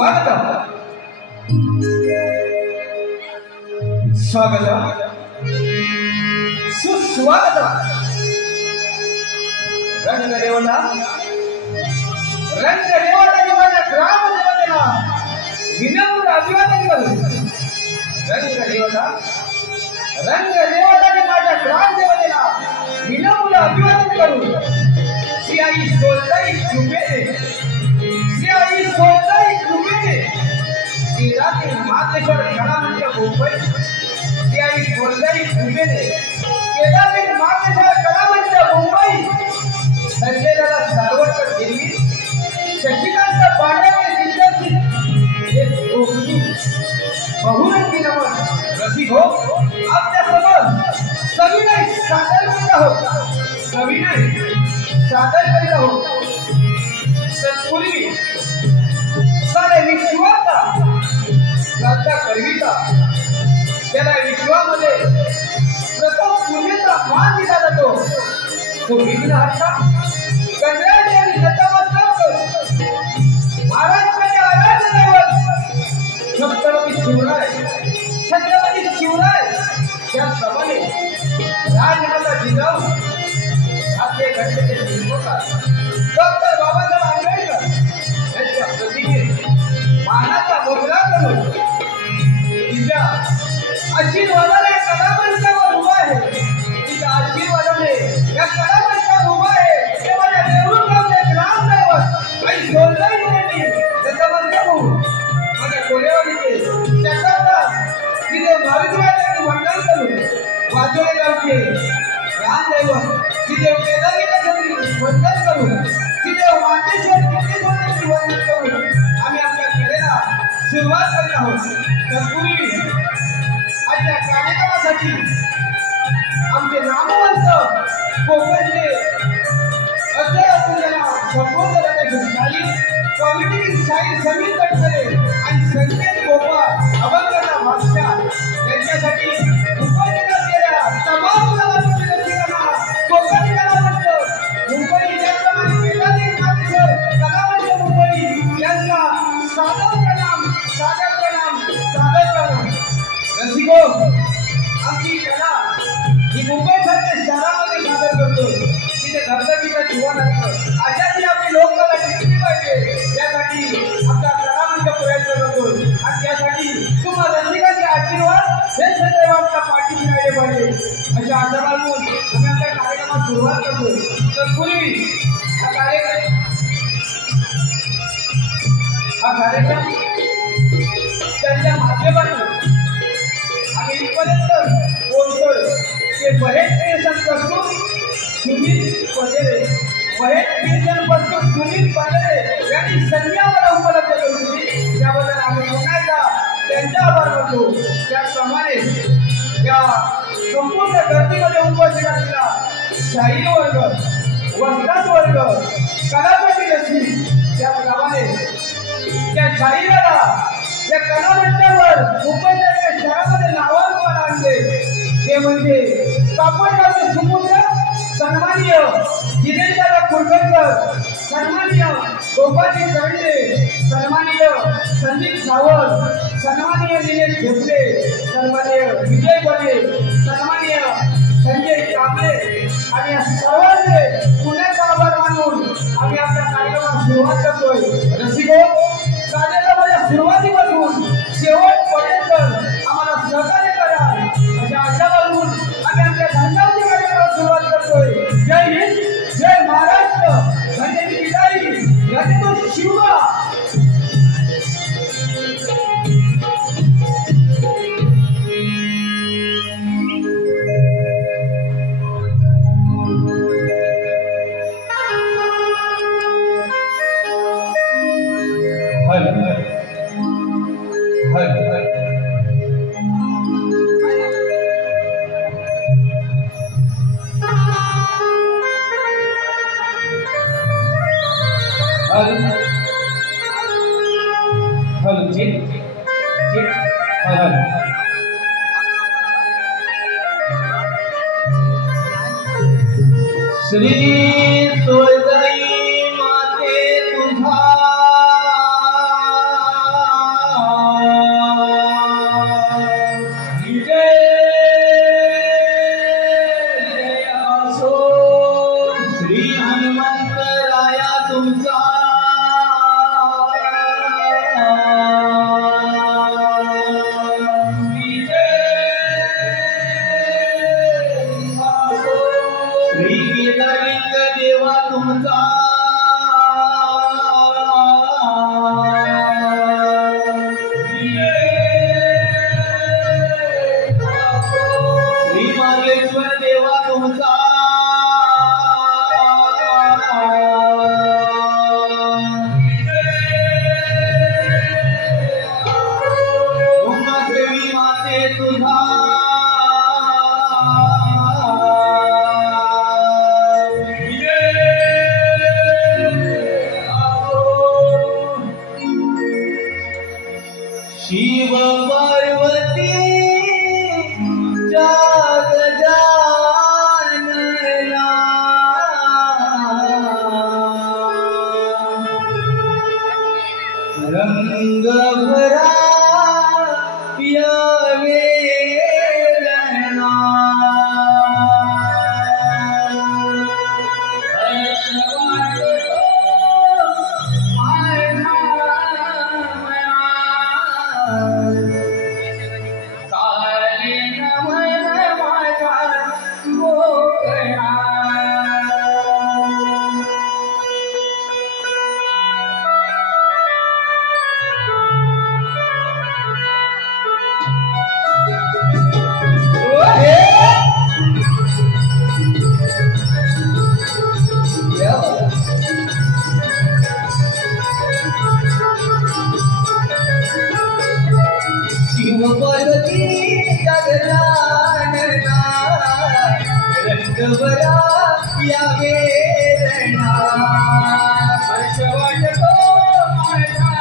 सुस्वागतम स्वागतम सुस्वागतम रंगदेवता रंगदेवताची माझ्या ग्रामदेवतेला विनम्र अभिवादन करू। रंगदेवताची माझ्या ग्रामदेवतेला विनम्र अभिवादन करू। सियाई सोलताई कृपेने सियाई सोलताई कृपेने श्रीराती मातेश्वर कलामंच मुंबई सियाई सोलताई कृपेने श्रीराती मातेश्वर कलामंच मुंबई संजयला सारवटकर दिल्ली शशिकांत पांडे दिग्दर्शित एक ओळखी बहुरंगी नमन रसिक हो आपल्या समोर सविनय सादर करीत आहोत। सविनय सादर करीत आहोत। तत्पूर्वी सारे विश्वाचा करता करविता त्याला विश्वामध्ये प्रथम पूजेचा मान दिला जातो तो विघ्नहर्ता गणराज आणि नतमस्तक महाराष्ट्राचे आराध्य दैवत छत्रपती शिवराय त्याप्रमाणे राजमाता जिजाऊ आपले घटनेचे शिल्पकार डॉक्टर बाबासाहेब आंबेडकर यांच्या प्रतिमेत मानाचा मुद्रा करून तिच्या आशीर्वादाने कलामंचावर उभा आहे। तिच्या आशीर्वादाने या कलामंचावर उभा आहे ते माझ्या देवरुखचे ग्रामदैवत आई सोलताई देवी नतमस्तक माझ्या कोरेवाडीचे शतकदास तिथे महाविद्यालयाचे वंदन करून वाजोळे गावचे ग्रामदैवत तिथे केदारीचे वंदन करून तिथे मातेश्वर केदारेश्वराचे वंदन करून आम्ही आपल्या खेळाला सुरुवात करीत आहोत। तत्पूर्वी आजच्या कार्यक्रमासाठी आमचे नामवंत कोकणचे अध्यक्षाला सपोर्ट करण्याचे शाहीर कॉमेडी शाहीर समीर तटकरे आणि संकेत गोपाळ अभंगना भाषा यांच्यासाठी उपस्थित असलेल्या तमाम कलावंत रसिकांना कोकणी कलावंत मुंबई त्याचप्रमाणे केदारी मातेश्वर कलावंत मुंबई यांचा सादर प्रणाम सादर प्रणाम सादर प्रणाम। रसिको आमची कला ही मुंबईसारख्या शहरामध्ये सादर करतो तिथे धबधबीचं जीवन असतं अशाची आपली लोककला टिकली पाहिजे यासाठी आपला कलामंच प्रयत्न करतो आणि त्यासाठी तुम्हाला रसिकांचे आशीर्वाद हे सदैव आपल्या पाठीशी राहिले पाहिजे अशा आशा बाळगून आम्ही आपल्या कार्यक्रमात सुरुवात करतो। तत्पूर्वी हा कार्यक्रम त्यांच्या माध्यमातून आम्ही इथपर्यंत पोहोचतो ते बरेच पेशंट करतो सुनील पटेरे बरेच पेशंट करतो सुनील पटेरे यांनी संध्यावर उपलब्ध करून दिली त्याबद्दल आम्ही पुन्हा त्यांचा आभार मानतो। त्याचप्रमाणे या संपूर्ण गर्दीमध्ये उपस्थित असलेला शाहीर वर्ग वस्ताद वर्ग कलावंत रसिक त्याप्रमाणे त्या शाहिराला या कलामंचावर मुंबईच्या शहरामध्ये नावारूपाला आणले ते म्हणजे कापडगावचे सुपुत्र सन्माननीय जितेंद्र कुलकर्णी सन्माननीय गोपाजी कर्णे सन्माननीय संदीप सावंत सन्माननीय निलेश झेपले सन्माननीय विजय बने सन्माननीय संजय कांबळे आणि या सर्वांचे पुण्याचा आभार मानून आम्ही आपल्या कार्यक्रमाला सुरुवात करतोय। रसिको कार्यक्रमाच्या सुरुवातीपासून शेवटपर्यंत आम्हाला सहकार्य करा अशा आशा बाळगून आम्ही आमच्या धन्यवादी कार्यक्रमाला सुरुवात करतोय। जय हिंद जय महाराष्ट्र धन्यवाद विदाई धन्यवाद शिवबा। हेलो जी जी हेलो श्री सोलताई माते तुझा तुमचा श्री मार्लेश्वर देवा तुमचा उमादेवी माते तुझा शिव पार्वती जाग जानला रंग भरा या वेलना शिव पार्वती जगजानना रंगभरा या वेलना हर्ष वाटतो माझ्या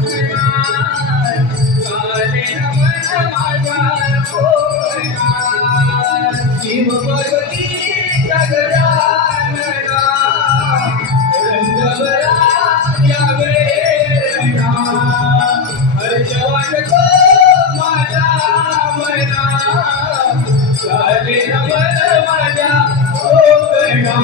मनात काले नमन माझ्या कोकणात शिव पार्वती जगजानना रंगभरा या वेलना हर्ष वाटतो माझ्या मनात काले नमन माझ्या कोकणात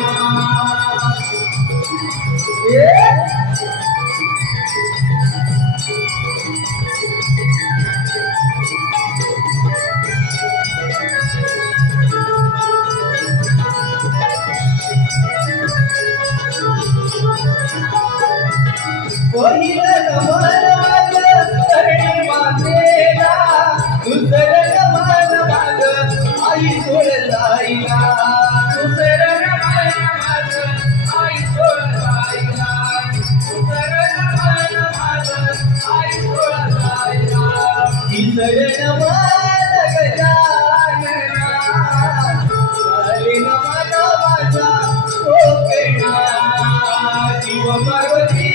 पहिलं नमन माझं धरणी मातेला दुसरं नमन माझं आई सोडलाईला दुसरं नमन माझं आई सोडलाईला दुसरं नमन माझं आई सोडलाईला तिसरं नमन गजानना झाले नमन माझा कोकणात शिव पार्वती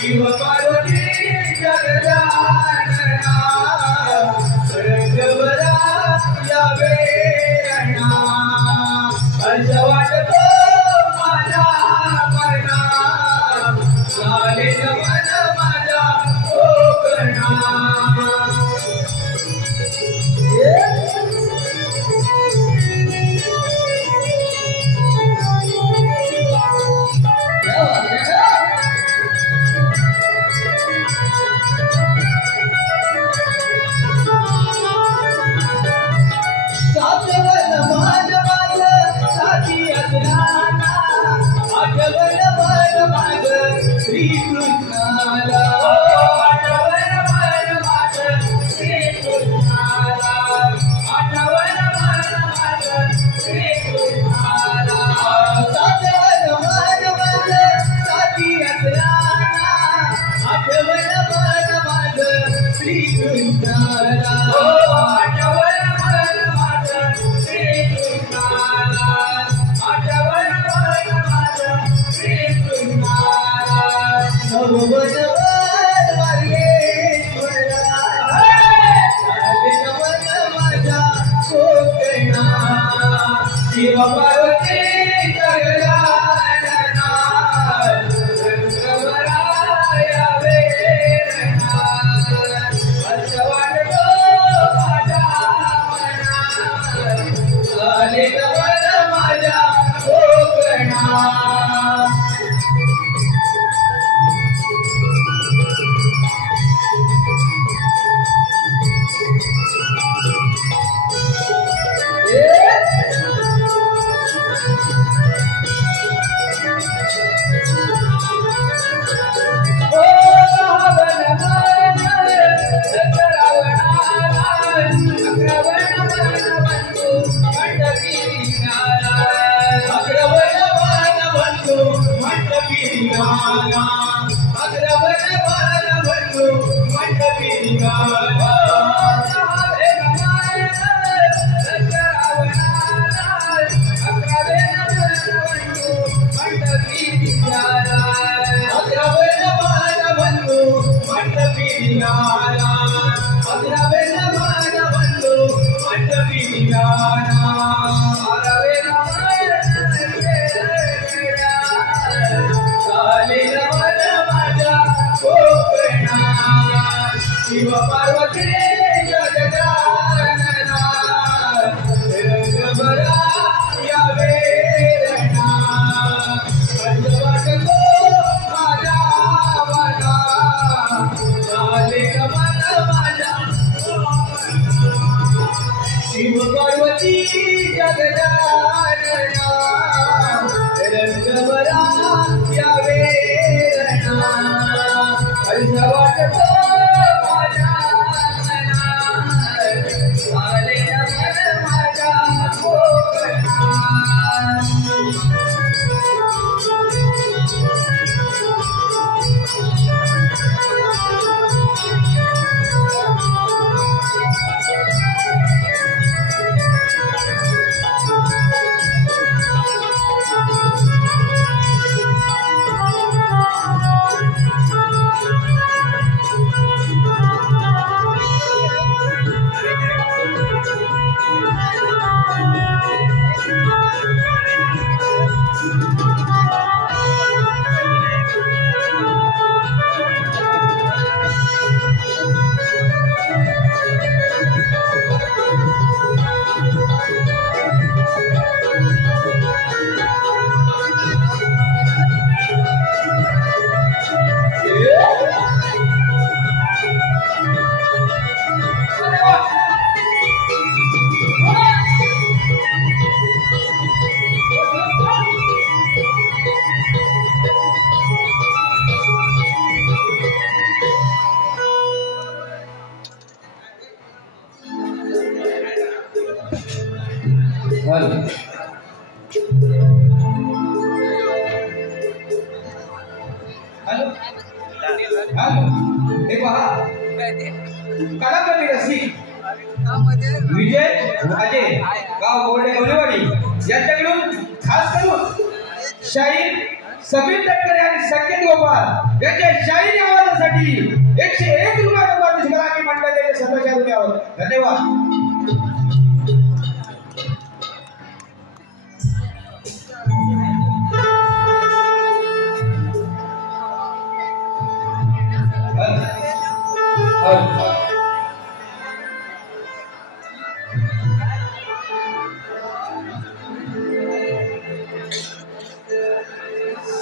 शिव पार्वती जगजानना रंगभरा या वेलना हर्ष वाटतो माझ्या मनात झाले नमन माझ्या कोकणात श्रीकृष्णाला आठवण मन माझं श्रीकृष्णाला आठवण मन माझं श्रीकृष्णाला नववनवर वार्येश्वरा चाले नवन माझ्या कोकणा शिव पार्वती जगलानना रंगवराया वेरणा असं वाटतो माझ्या मनात चाले नवन माझ्या कोकणा शिव पार्वती जगजानना रंगभरा या वेरणा असं वाटतो माझ्या मनात चाले मन माझ्या शिव पार्वती जगजानना रंगभरा या वेरणा असं वाटतो हॅलो हॅलो हॅलो हे पहा कलाकर्मी रसिक विजय अजय गाव गोरडे कवलेवाडी यांच्याकडून खास करून शाहीर समीर तटकरे आणि संकेत गोपाळ यांच्या शाहीरी आवाजासाठी 101 रुपये मराठी मंडळाचे सर्वच्या रुपयावर धन्यवाद.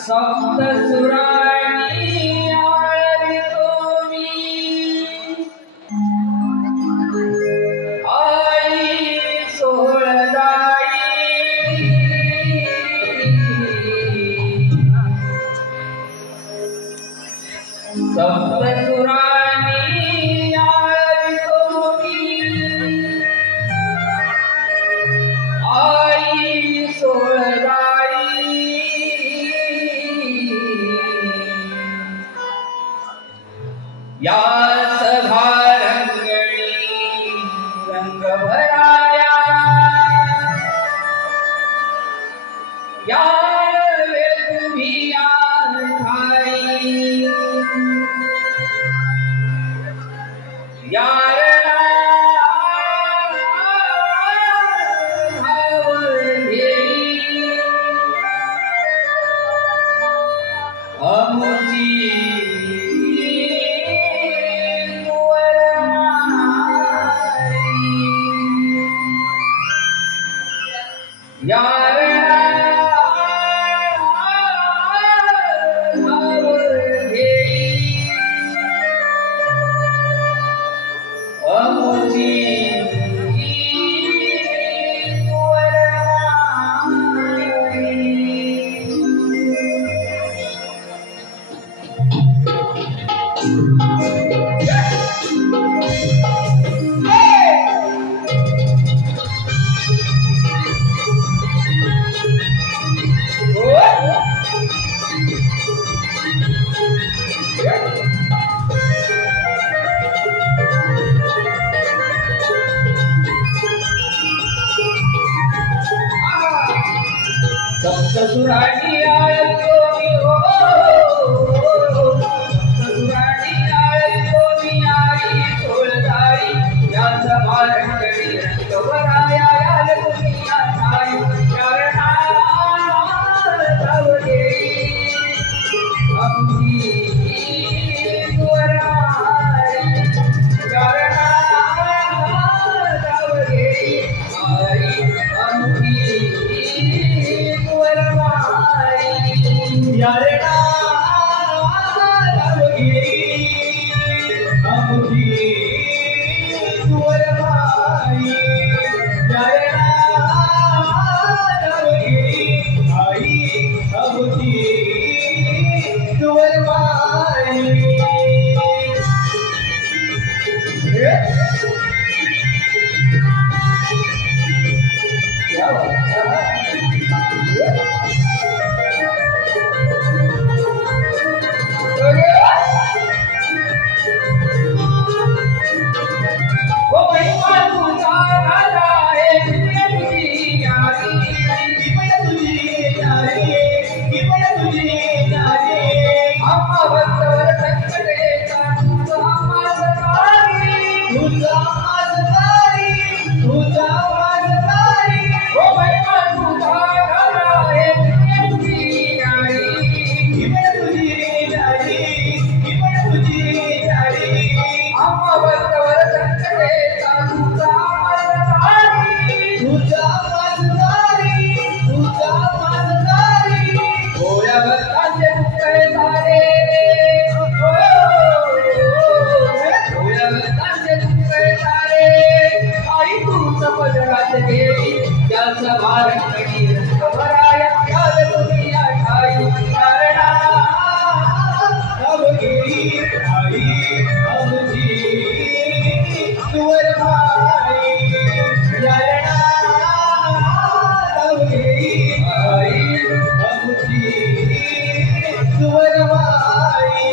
सप्त सुराणी आळवितो मी आई सोळदाई सप्त सुराणी आळवितो मी आई सोळदाई या सभा यारणा भावधेई अमुची यारणा भावधेई अमुची सप्तसुराणी आळतो मी हो सप्तसुराणी आळतो मी आई सोळताई याचा मारंगडी रंगवराया याल दुनिया ठाई चरणा धावगेई अमृती स्वराई चरणा धावगेई आई अमृती यारणा धावगेई अमुची सुवरमाई यारणा धावगेई आई अमुची सुवरमाई क्या बात वो महिमा तुझा राजा है कितने तुझी यारी कितने तुझी यारी कितने तुझी यारी अम्मा बंदर संकटे का तुझा माजकारी तुझा माजकारी तुझा माजकारी वो महिमा तुझा राजा है कितने तुझी यारी कितने तुझी यारी कितने तुझी यारी अम्मा बंदर संकटे का तुझा माजकारी तुझा माजकारी तुझा माजकारी होया भक्तांचे दुःख सारे होया भक्तांचे दुःख सारे आई तू सपदरात गेली त्याचा भार कडी रंगभराया याल दुनिया ठाई यारणा धावगेई आई अमुची सुवरमाई यारणा धावगेई आई अमुची सुवरमाई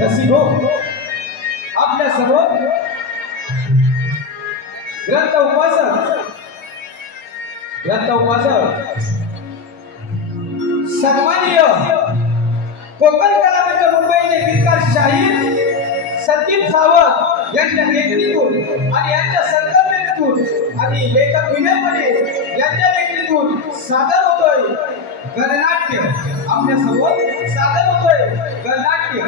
रसिको आपल्या समोर ग्रंथ उपासक सन्माननीय कोकण कलाविद मुंबईचे गीतकार शाहीर संदीप सावंत यांच्या नेतृत्वातून आणि यांच्या संकल्पनेतून आणि लेखक विनय पाटील यांच्या नेतृत्वातून सादर होतोय गणनाट्य। आपल्या समोर सादर होतोय गणनाट्य।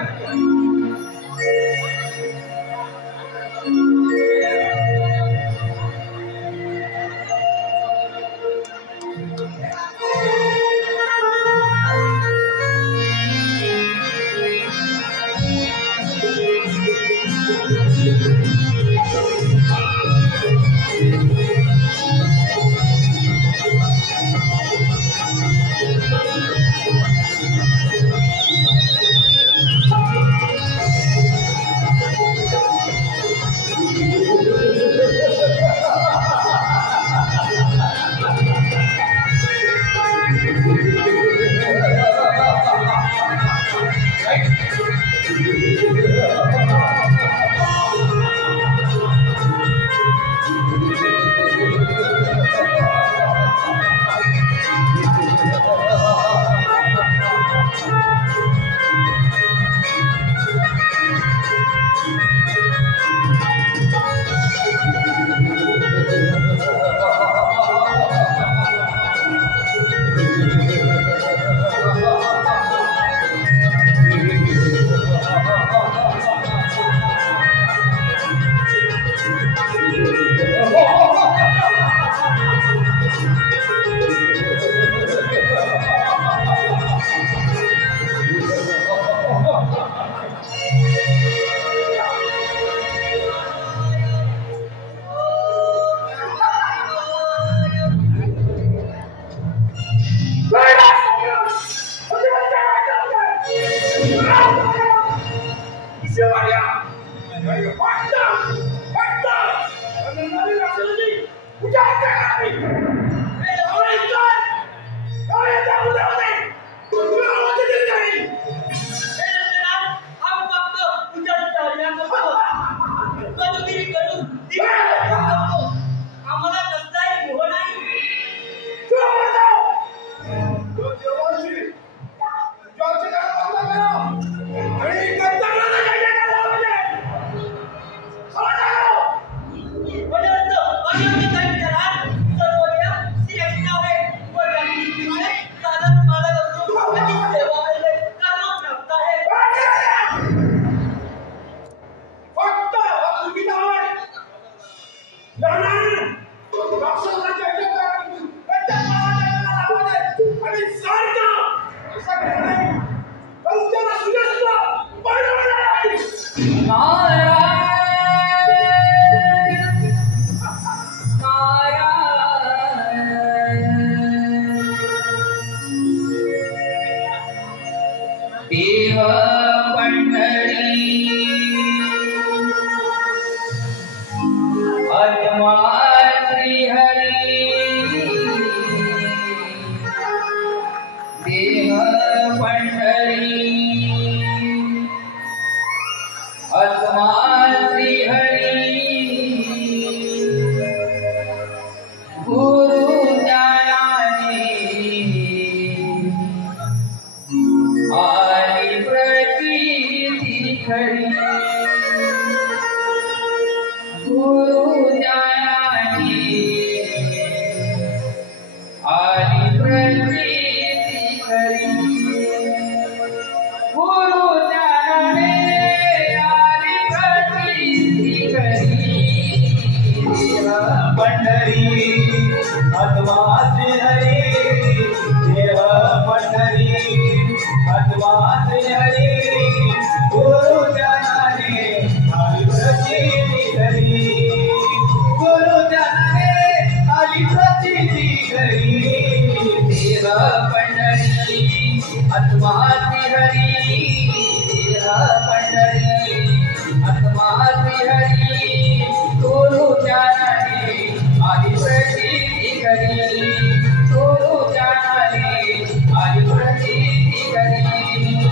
आदि प्रतीति करी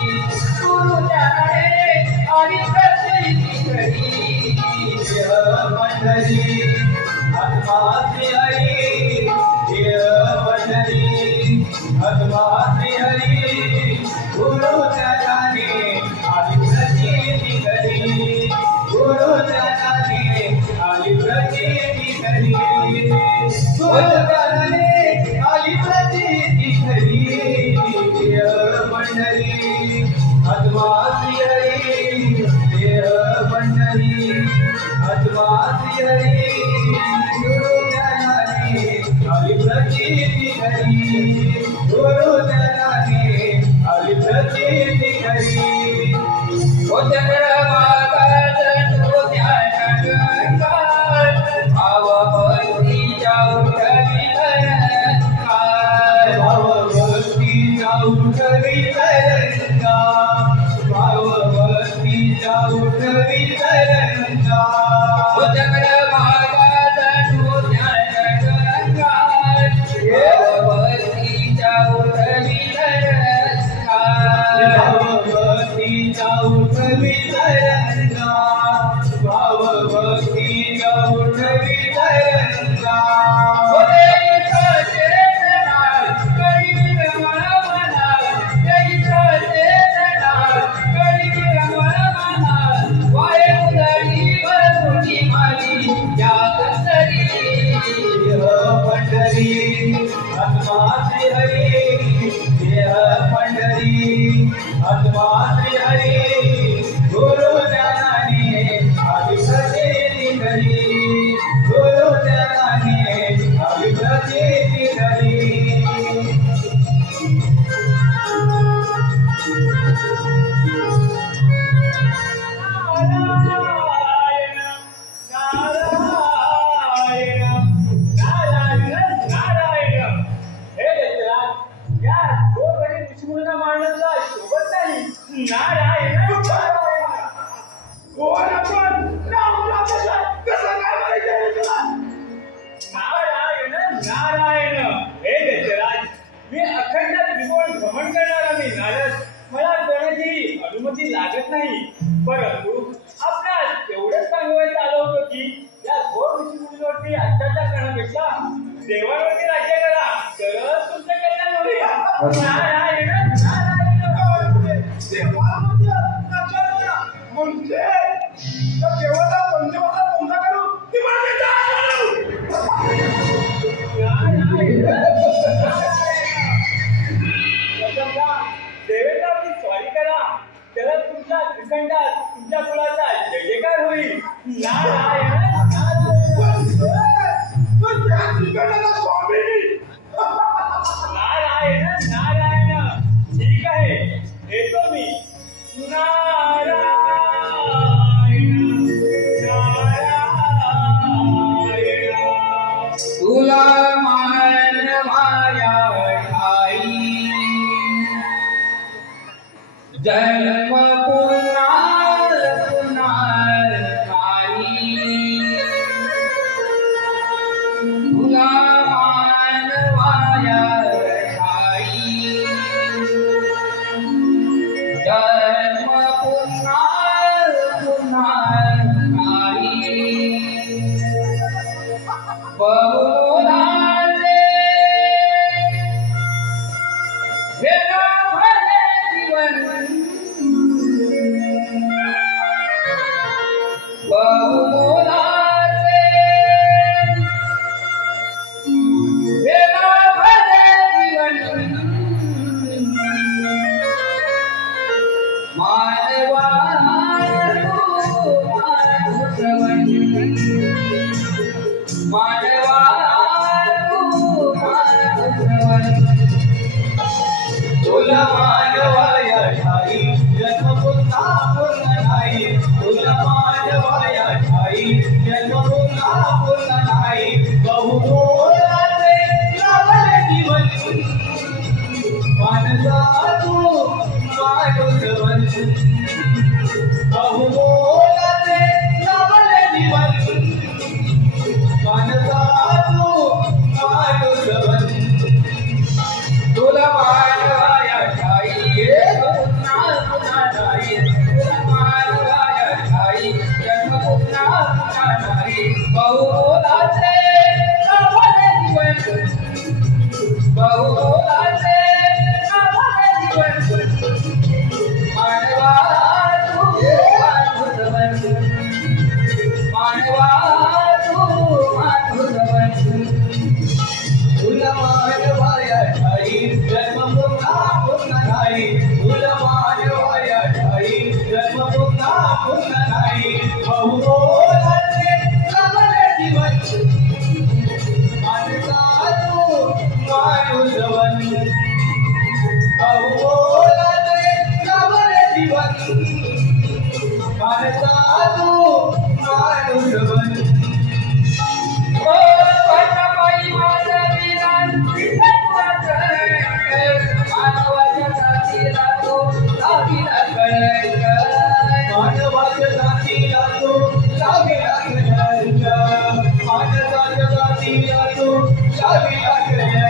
पंढरी अद्वासी हरी देह पंढरी अद्वासी हरी गुरु ज्ञानाने अभिप्रचिती हरी गुरु ज्ञानाने अभिप्रचिती हरी ओ चंद्रभागा जनो ध्यान गंगा भावभक्तीच्या उठवी तरंगा भावभक्तीच्या उठवी तरंगा भावभक्तीच्या उठवी तरंगा ओ चंद्रभागा जनो ध्यान गंगा भावभक्तीच्या उठवी तरंगा भावभक्तीच्या उठवी तरंगा भावभक्तीच्या उठवी तरंगा पंढरी अद्वासी हरी देह पंढरी अद्वासी हरी गुरु ज्ञानाने अभिप्रचिती हरी गुरु ज्ञानाने अभिप्रचिती हरी लागत नाही, परंतु आपल्याला एवढंच सांगवायचं आलं होतं की या घोर ऋषीमुनीवरती अत्याचार करण्यापेक्षा देवावरती राज्य करा, तरच तुमचं कल्याण होईल. नारायण नारायण म्हणजे देवाला पंचवटा बंद करू ती देवेंद्रावरती स्वारी करा, त्याला तुमच्या त्रिखंडात तुमच्या कुलाचा जय जयकार होईल. नारायण नारायण नारायण ठीक आहे, येतो मी. नारायण नारायण तुला मान माया ठाई जन्म पुन्हा नाही तुला मान माया ठाई जन्म पुन्हा नाही बहुमोलाचे हे भले जीवन बहुमोलाचे हे भले जीवन मानवा मानवा तुला मानवाया ठाई जन्म पुन्हा पूर्ण नाही तुला मानवाया ठाई जन्म पुन्हा पूर्ण नाही बहुमोलाचे लाभले जीवन मानसा तू मानुसवन बहुमोलाचे लाभले जीवन मानसा तू मानुसवन तुला मानवाया ठाई पुन्हा पुन्हा नाही तुला मानवाया ठाई जन्म पुन्हा पुन्हा नाही बहुमोलाचे लाभले जीवन बहुमोलाचे लाभले जीवन मानवा तू मानुसवन नाही बहुमोलाचे लाभले जीवन माणसा तू माणूस बन बहुमोलाचे लाभले जीवन माणसा तू माणूस बन मानवाच्या जातीला तो लाविला गंज मानवाच्या जातीला तो लाविला गंज मानवाच्या जातीला तो लाविला गंज मानवाच्या जातीला तो लाविला गंज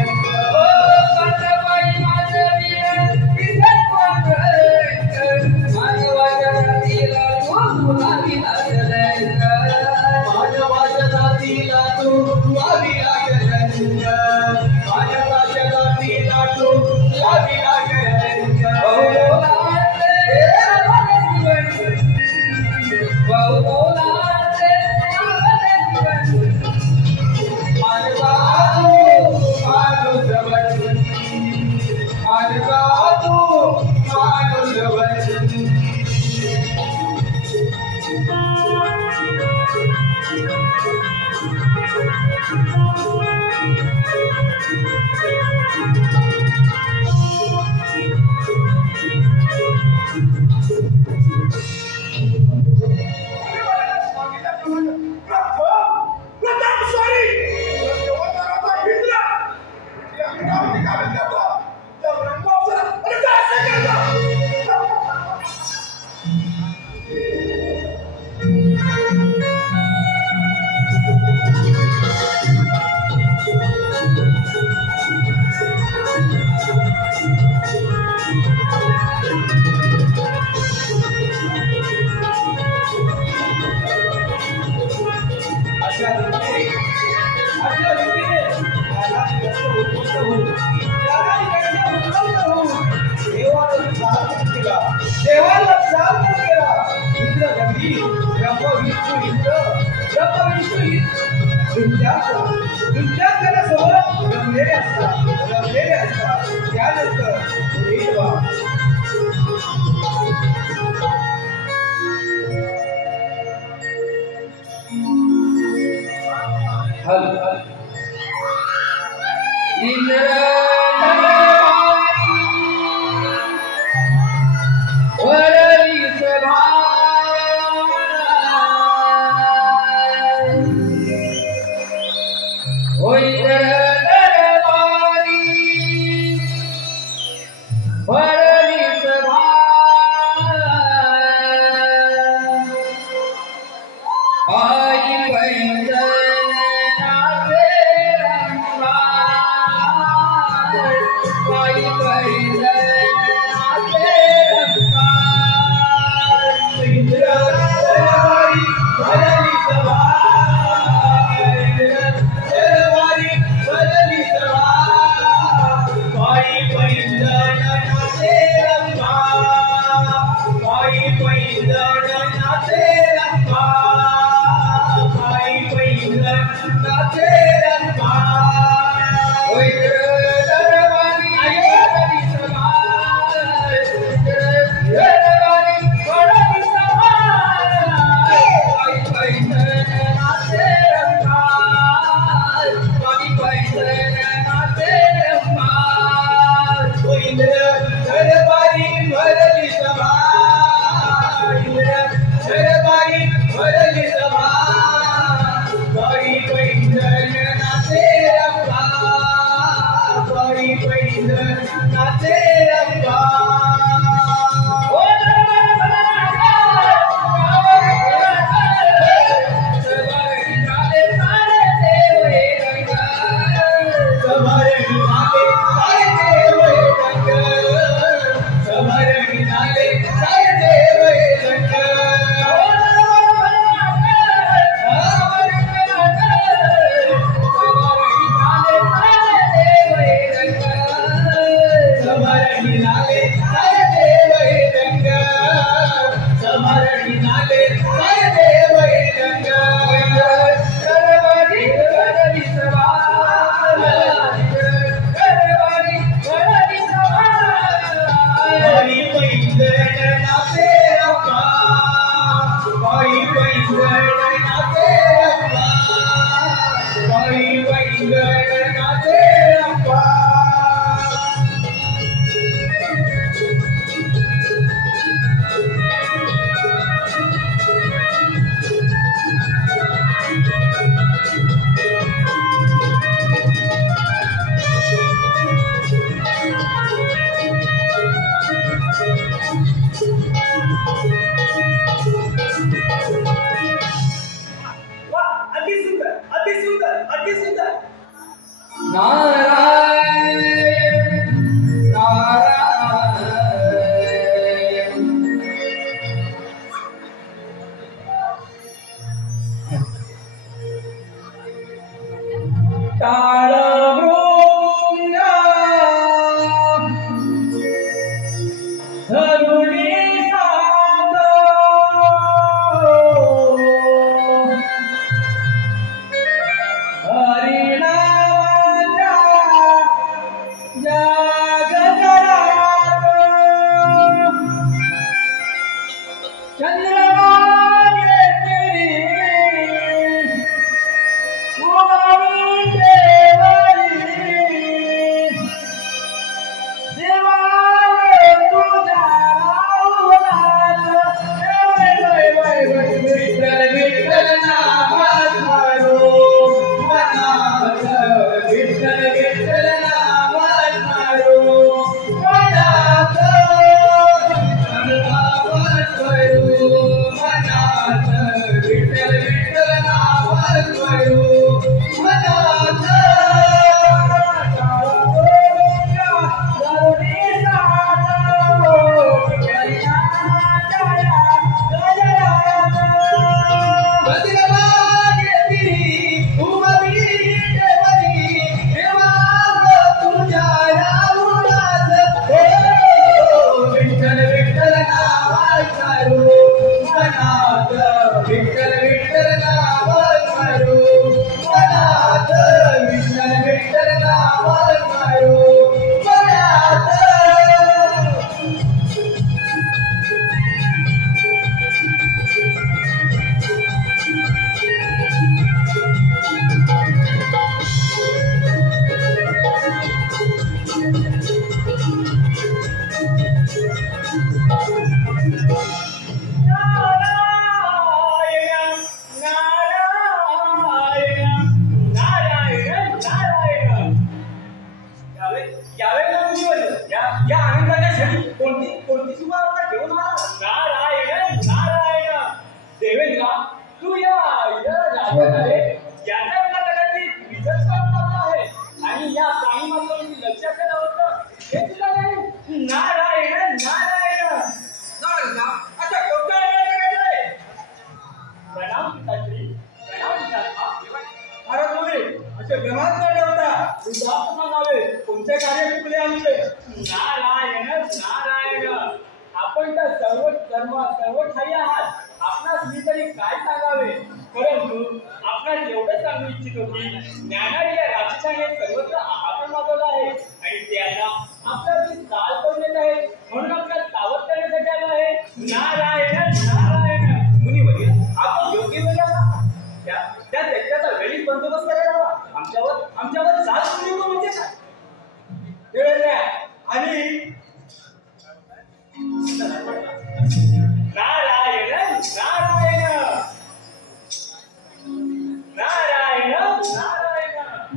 देवाला साथ केला इंद्र गंगी ब्रह्म विष्णू तुमच्या सोबत रमलेले असतात त्यानंतर पुढे वा हल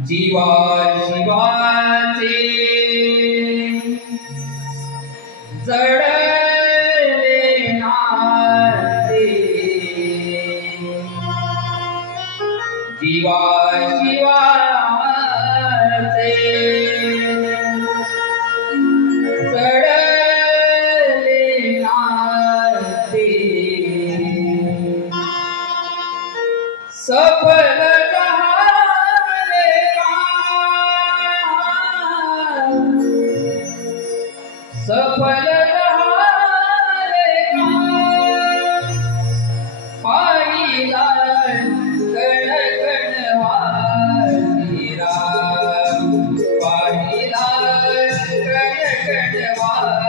जीवा शिवाचे जडले नाते जीवा शिवाचे जडले नाते सफल सफल रहारे पाहिला गण गणवासीरा पाहिला गण गणवासीरा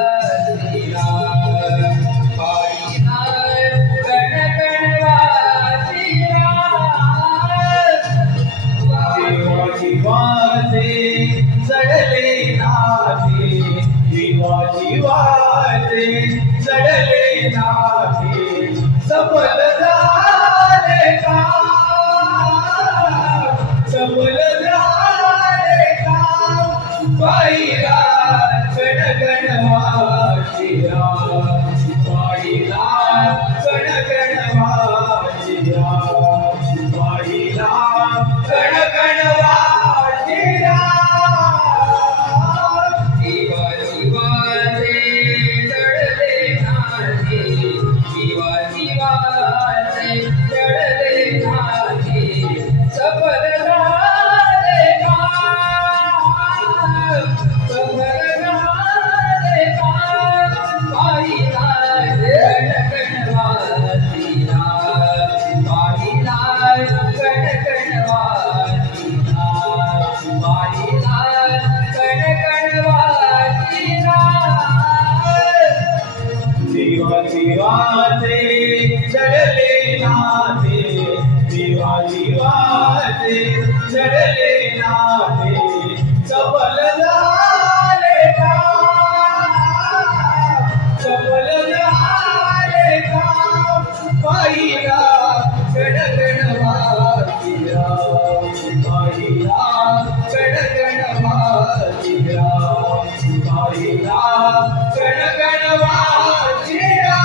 पाहिला गण गणवासीरा जीवा जीवाचे जडले नाते जीवा जीवाचे जडले नाते सफल झाले काम सफल झाले काम पाहिला गण गणवासीरा पाहिला गण गणवासीरा पाहिला गण गणवासीरा जीवाचे चढले नाते, जीवाचे चढले नाते, सफल झाले का, सफल झाले का, पाहिला गणगण वाजिरा, पाहिला गणगण वाजिरा, पाहिला गणगण वाजिरा.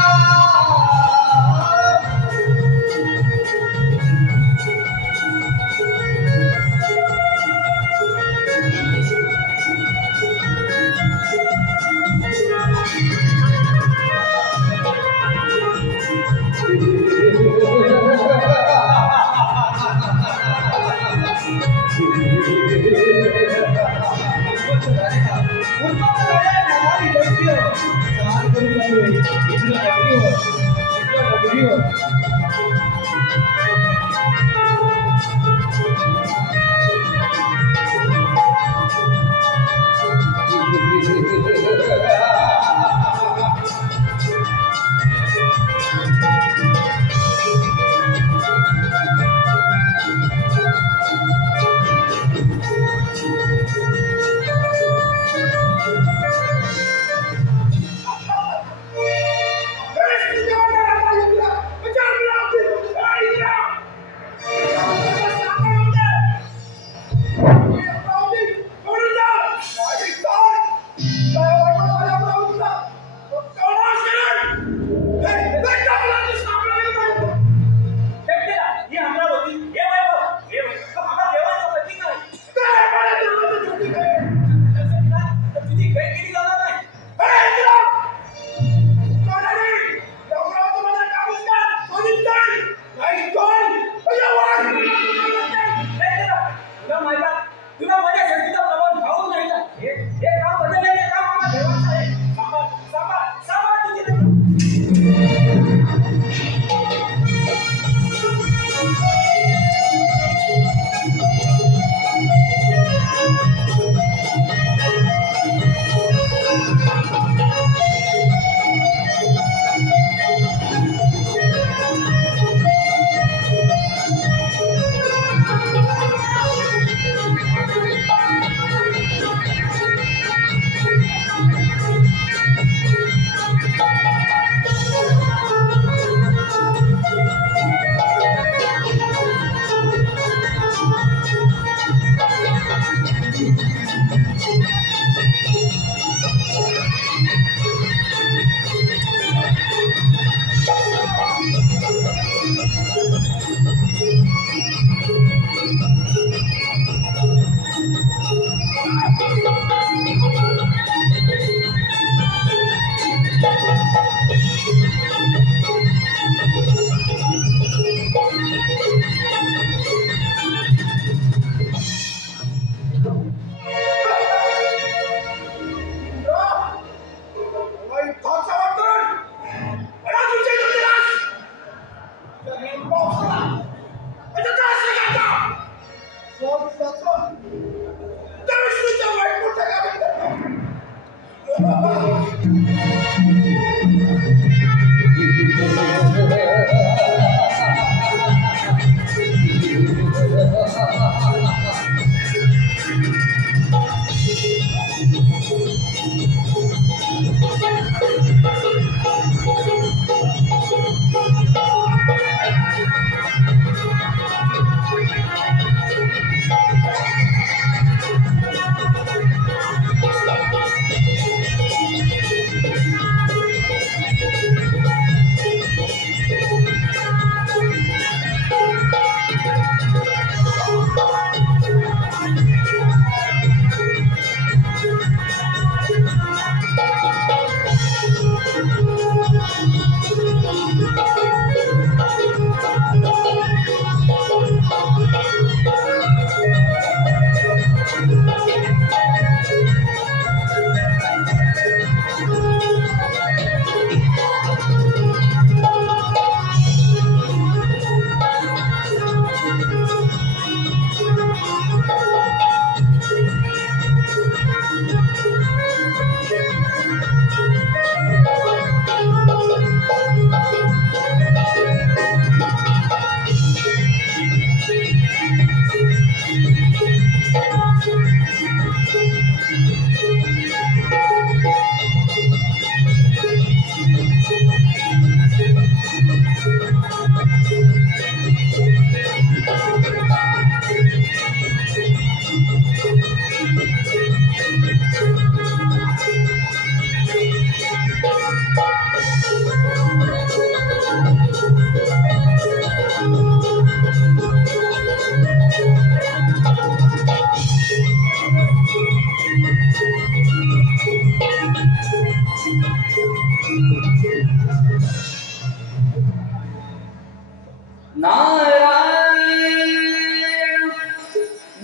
नारायण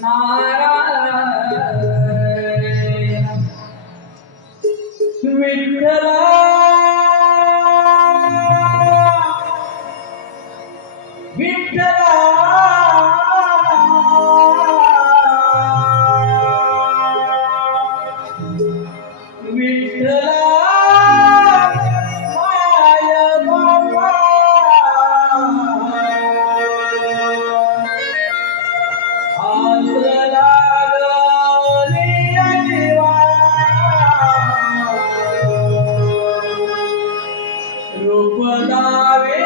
नारायण विठ्ठला विठ्ठला विठ्ठला माय बाबा हात लागली जीवा रूप दावे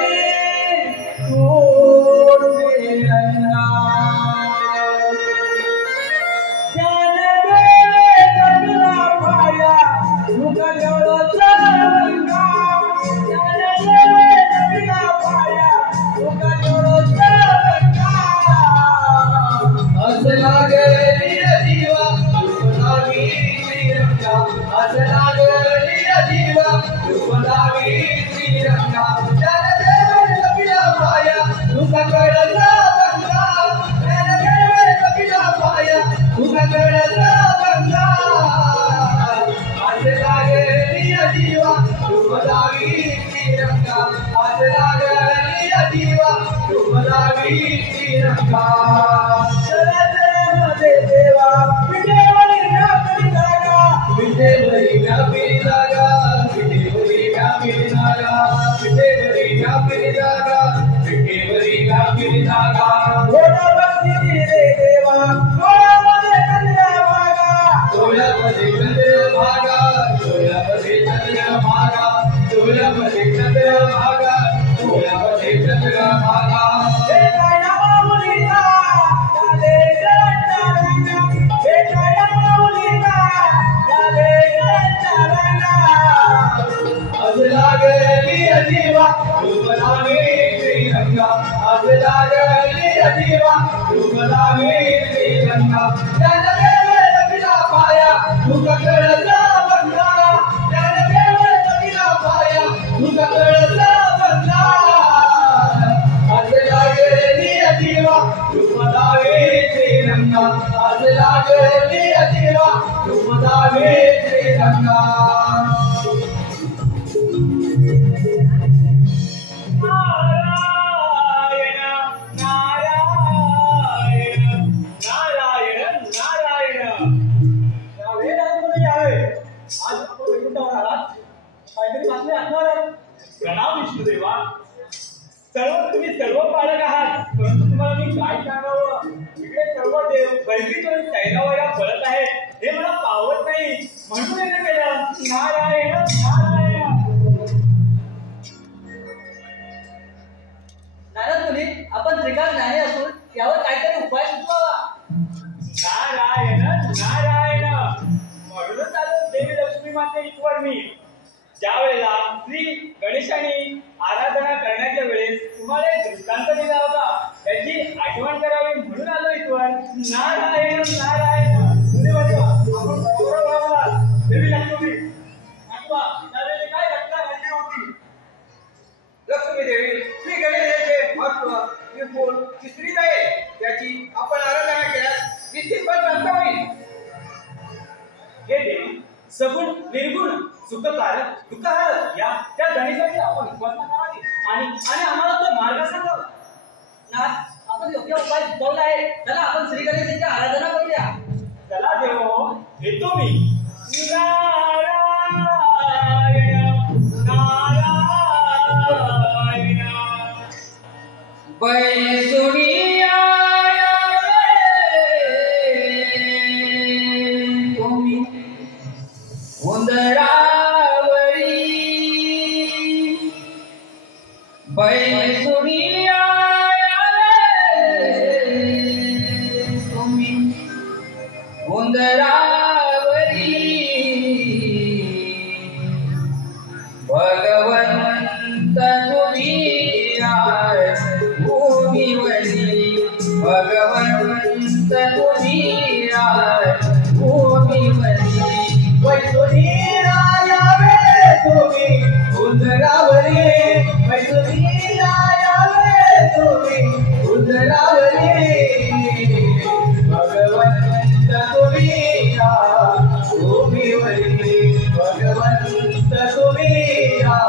प्रणाम विष्णुदेवा. तुम्ही सर्व पालक आहात, परंतु तुम्हाला मी काय सांगावं, इकडे सर्व देव बैठकीत तैरावया पडत आहेत, हे मला पावत नाही, म्हणून येणं केलं. नारायण नारायण. नारद मुनी, आपण त्रिकाल नाही असून यावर काहीतरी उपाय सुचवावा. नारायण नारायण. म्हणूनच आलो देवी लक्ष्मी माते ईश्वर मी. ज्या वेळेला श्री गणेशाने आराधना करण्याच्या वेळेस तुम्हाला एक दृष्टांत दिला होता, त्याची आठवण करावी म्हणून आलो ईश्वर. नारायण नारायण. आपण देवी लक्ष्मी आठवा, त्यावेळी काय घटना घडली होती? लक्ष्मी देवी श्री गणेशाचे महत्व विपुल विस्तृत आहे. त्याची आपण आराधना केल्यास निश्चित पण प्राप्त होईल. हे देवी सगुण निर्गुण सुखकारक दुःखहारक या त्या गणेशाची आपण उपासना करावी आणि आम्हाला तो मार्ग सांगावा. आपण योग्य उपाय सुचवला आहे, त्याला आपण श्री गणेशाची आराधना करूया. चला देव, येतो मी. नारायण नारायण. बैसुनिया तुम्ही उंदरावरी, बैसुनिया तुम्ही उंदरावरी, भगवंत तुम्ही भूमीवरी, भगवंत तुम्ही भूमीवरी. वैष्णवीला यावे तुम्ही उंदरावरी, वैष्णवीला यावे तुम्ही उजरावरी भगवंत तुम्ही या भूमीवरी भगवंत तुम्ही या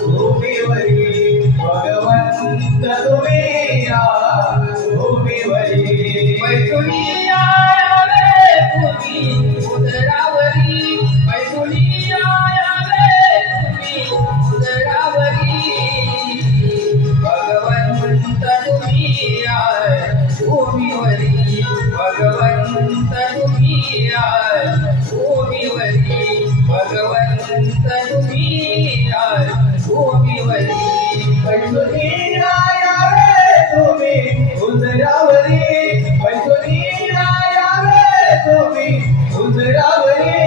भूमीवरी भगवंत तुम्ही या भूमीवरी पैठुणी आयावे तुम्ही उदरावरी पैठुणी आयावे तुम्ही उदरावरी भगवंत तुम्ही आय भूमीवरी भगवंत तुम्ही आय भूमीवरी भगवंत तुम्ही आय भूमीवरी पैठुणी आयावे तुम्ही उजरावरी पैठुणी आयावे तुम्ही उजरावरी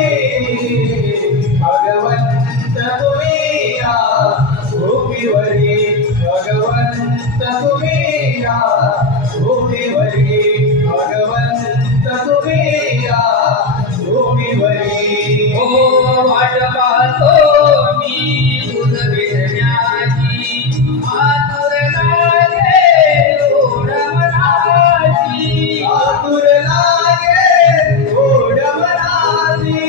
भगवंत तुम्ही या भूमीवरी भगवंत तुम्ही या भूमीवरी भगवंत तुम्ही या भूमीवरी ओ वाट पाहतो मी तुझ भेटण्याची आतुर लागे ओढ मनाची आतुर लागे ओढ मनाची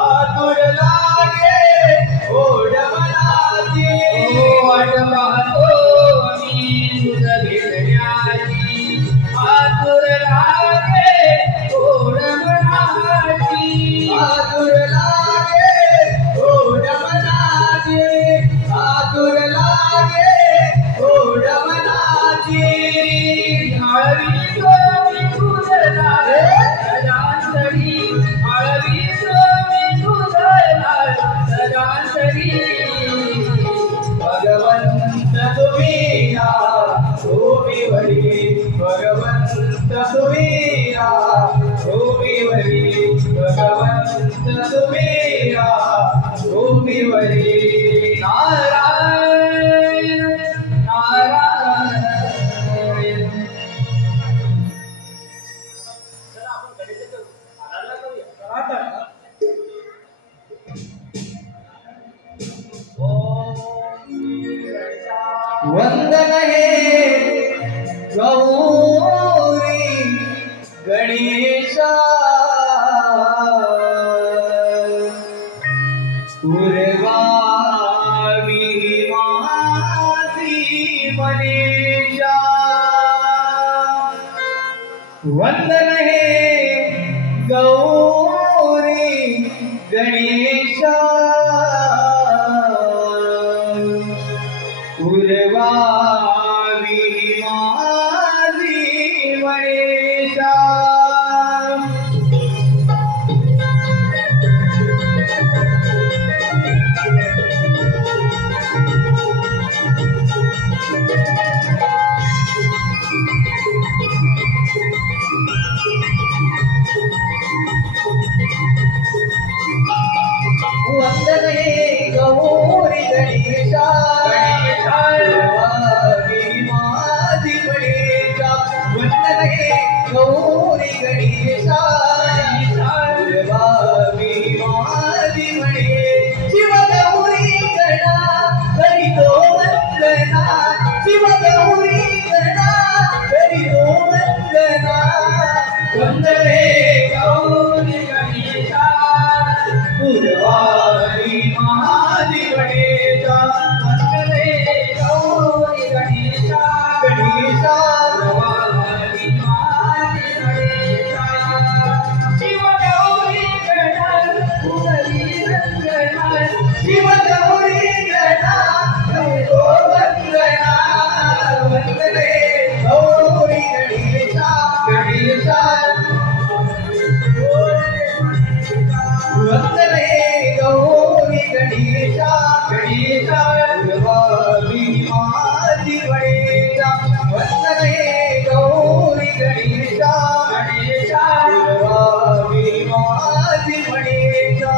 आतुर लागे ओढ मनाची ओ वाट पाहतो मी तुझ भेटण्याची आतुर लागे ओढ मनाची आतुर लागे ओढ मनाची आतुर लागे ओढ मनाची आळवी सोमी तुझला सदांतरी आळवी सोमी तुझला सदांतरी भगवंत तुम्ही या भूमीवरी भगवंत तुम्ही या भूमीवरी भगवंत तुम्ही या भूमीवरी नारायण नारायण चला आपण गणेशाचं आराधना करूया. वंदन हे गौरी गणेशा पूर्वावी मासी मनीषा वंदन हे गौरी गणेशा पूर्वावी माझी मनीषा वंदन हे गौरी गणेशा पूर्वावी माझी मनीषा वंदन हे गौरी गणेशा पूर्वावी माझी मनीषा शिव गौरी गणा करीतो वंदना शिव गौरी गणा करीतो वंदना वंदन हे गौरी गणेशा पूर्वावी माझी गणेशा वंदन हे गौरी गणेशा गणेशा पूर्वावी माझी गणेशा शिव गौरी गणा पुरी वंदना शिव गौरी गणा करीतो वंदना वंदन हे गौरी गणेशा गणेशा वंदन हे गौरी गणेशा गणेशा पूर्वावी माझी गणेशा वंदन हे गौरी गणेशा गणेशा पूर्वावी माझी गणेशा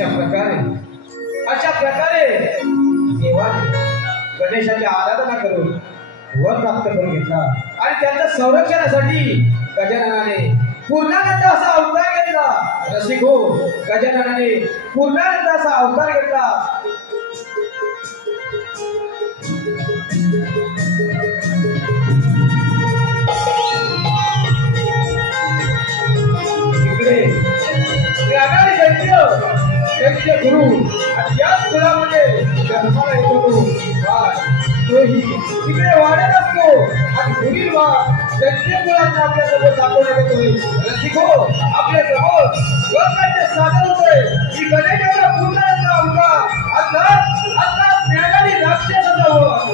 अशा प्रकारे देवाने गणेशाची आराधना करून वर प्राप्त करून घेतला आणि त्यांच्या संरक्षणासाठी गजाननाने पूर्णानंद असा अवतार घेतला. रसिक हो, गजाननाने पूर्णानंद असा अवतार घेतला. इकडे त्यागाने दैत्य गुरु आणि याच कुळामध्ये जन्माला येतो तोही तिकडे वाढत असतो आणि पुढील वाद दैत्य कुळांना आपल्यासोबत दाखवण्यात येतोय. रसिको, आपल्या समोर लोकांचे सादर होतोय की गणेशाचा पूर्णाचा अवतार अर्थात त्यागाने राक्षसाचा वध.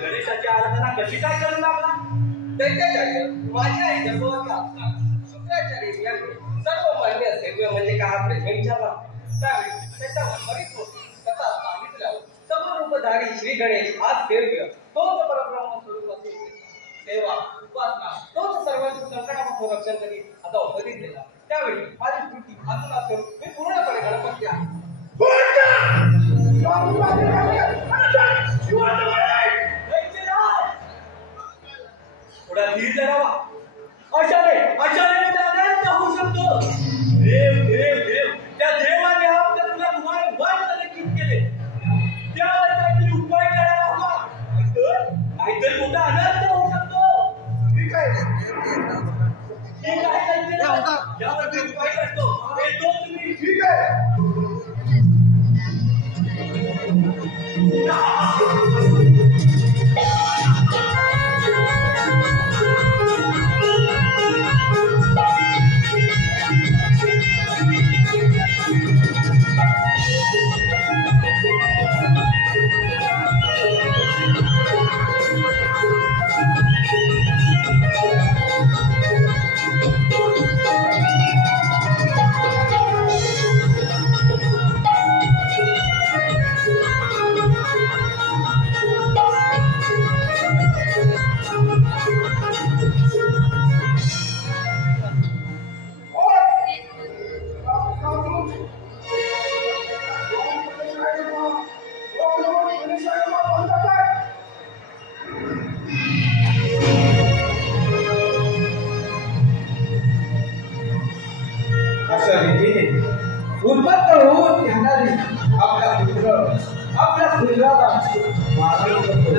गणेशाची आराधना कशी काय करू लागला? दैत्याचार्य, माझ्या आई गर्भवती शुक्राचार्य यांनी सर्व मान्य सेव्य म्हणजे का हा प्रश्न विचारला. त्यावेळी त्याच्या बरीच होती तथा सांगितलं सर्वरूपधारी श्री गणेश हा सेव्य तोच परब्रह्म स्वरूप असून सेवा उपासना तोच सर्वांचं संकटापासून रक्षण करी आता उपदेश दिला. त्यावेळी माझी कृती अजून असून मी पूर्णपणे गणपती आहे. थोडा धीर धरावा. अशाने अनाथ होऊ शकतो. देव देव देव त्या देवाने आपल्या तुला वाट नक्कीच केले. त्यावर काहीतरी उपाय करायला हवा. नाहीतर मोठा अनर्थ होऊ शकतो. ठीक आहे यावरती उपाय करतो. येतो तुम्ही. ठीक आहे. अशा रीतीने उन्मत्त होऊन येणारी आपला पुत्र आपल्या पुत्राला मारून करतो.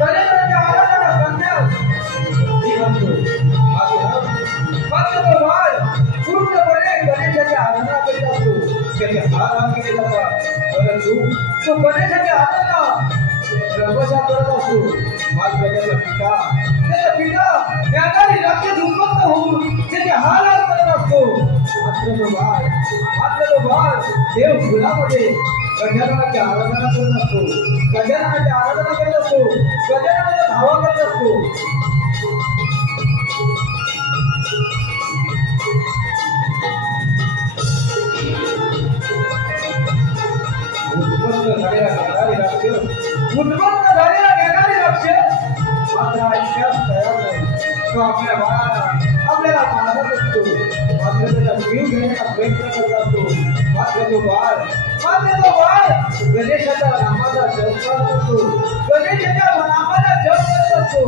गणेशाची आराधना करण्यास मी म्हणतो. मात्र तो बाळ पूर्णपणे गणेशाची आराधना करीत असतो. त्याचे हार केले जातात. परंतु तो गणेशाची आराधना सर्वशा करत असतो. मात्र त्याचा पिता त्याच्याने राक्षस उन्मत्त होऊन त्याचे हाल करत असतो. मात्र तो बाळ देव फुलामध्ये गजाननाची आराधना करत असतो. गजाननाची आराधना करत असतो. गजाननाचा धावा करत असतो. उन्मत्त झालेला घेणारी राक्षस मात्र ऐकण्यास तयार नाही. तो आपल्या बाळाला आपल्याला मारत असतो. मात्र त्याचा जीव घेण्याचा प्रयत्न करत असतो. मात्र तो बाळ गणेशाच्या नामाचा जप करत असतो. गणेशाच्या नामाचा जप करत असतो.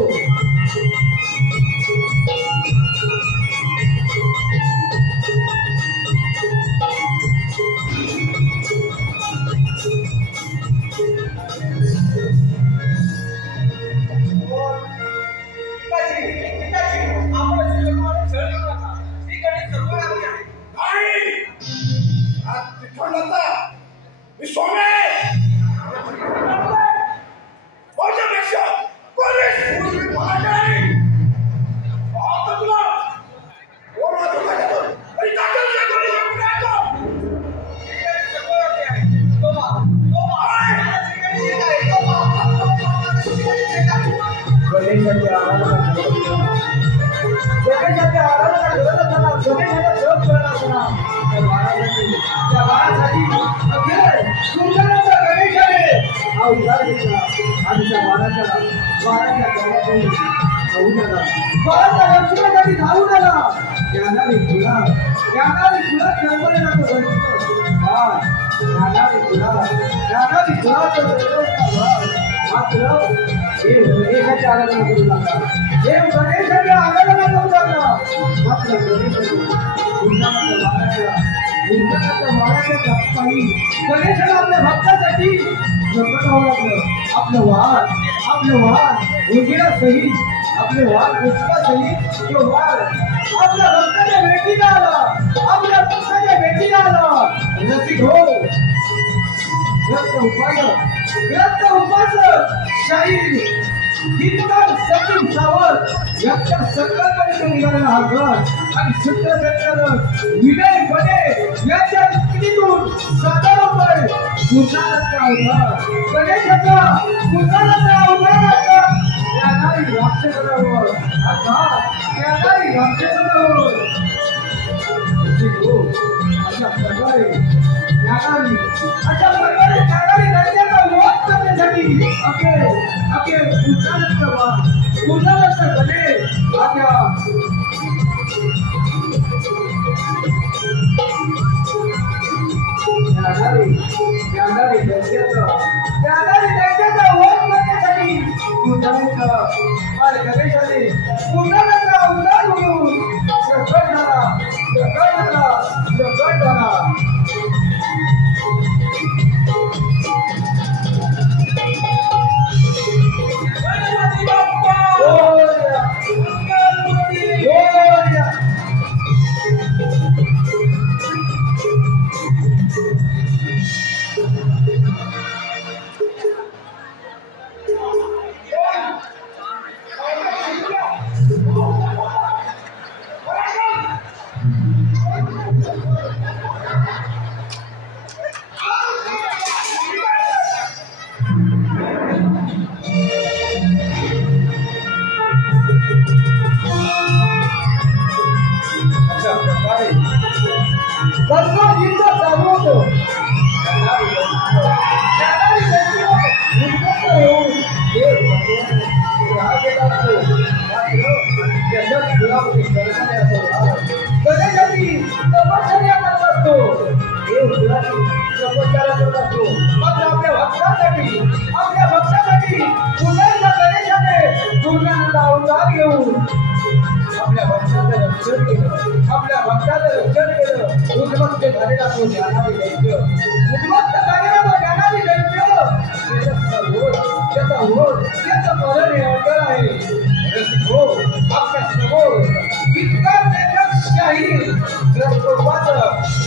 गणेशाची आराधना करत असताना गणेशाचा जप करत असताना त्या बाळासाठी सुंदरचा गणेशाने हा उद्धार घेतला आणि त्या बाळाच्या गळ्यातून धावून आला. बाळाच्या रक्षणासाठी धावून आला. ज्ञानाने खुला ठरवलेला तो मात्र देव गणेशाची आराधना करू लागला. देव गणेशाची आराधना करू लागला. मात्र गणेशाच्या जपाई गणेशाला आपल्या भक्तासाठी प्रकट व्हावं लागलं. आपलं वाण उंदीरासहित आपले वाण पुष्पासहित तो वाण आपल्या भक्ताच्या भेटीला आला. रसिक हो ग्रस्त उपासक शाहीर कीर्तन सचिन सावंत यांच्या संकल्पनेतून निघालेला हा गण आणि सूत्रसंचालक विनय बने यांच्या निधीतून साधारणपणे पुन्हा गणेशाचा येणारी राक्षसावर अर्थात येणारी राक्षसावर अशा प्रकारे दैत्याचा वध करण्यासाठी अखेर पुनरस्त गणेश आता ज्ञानारी दैत्याचा वध करण्यासाठी तुझ्याचा आणि गणेशाने पूर्णाचा उद्धार होऊन प्रकट झाला. आपल्या भक्तासाठी पुन्हा गणेशाने पूर्णाचा अवतार घेऊन आपल्या भक्ताचं रक्षण केलं. उद्मत्त झालेला तो ज्ञानारी दैत्य त्याचा मरण हे अटळ आहे. आपल्या समोर इतका शाही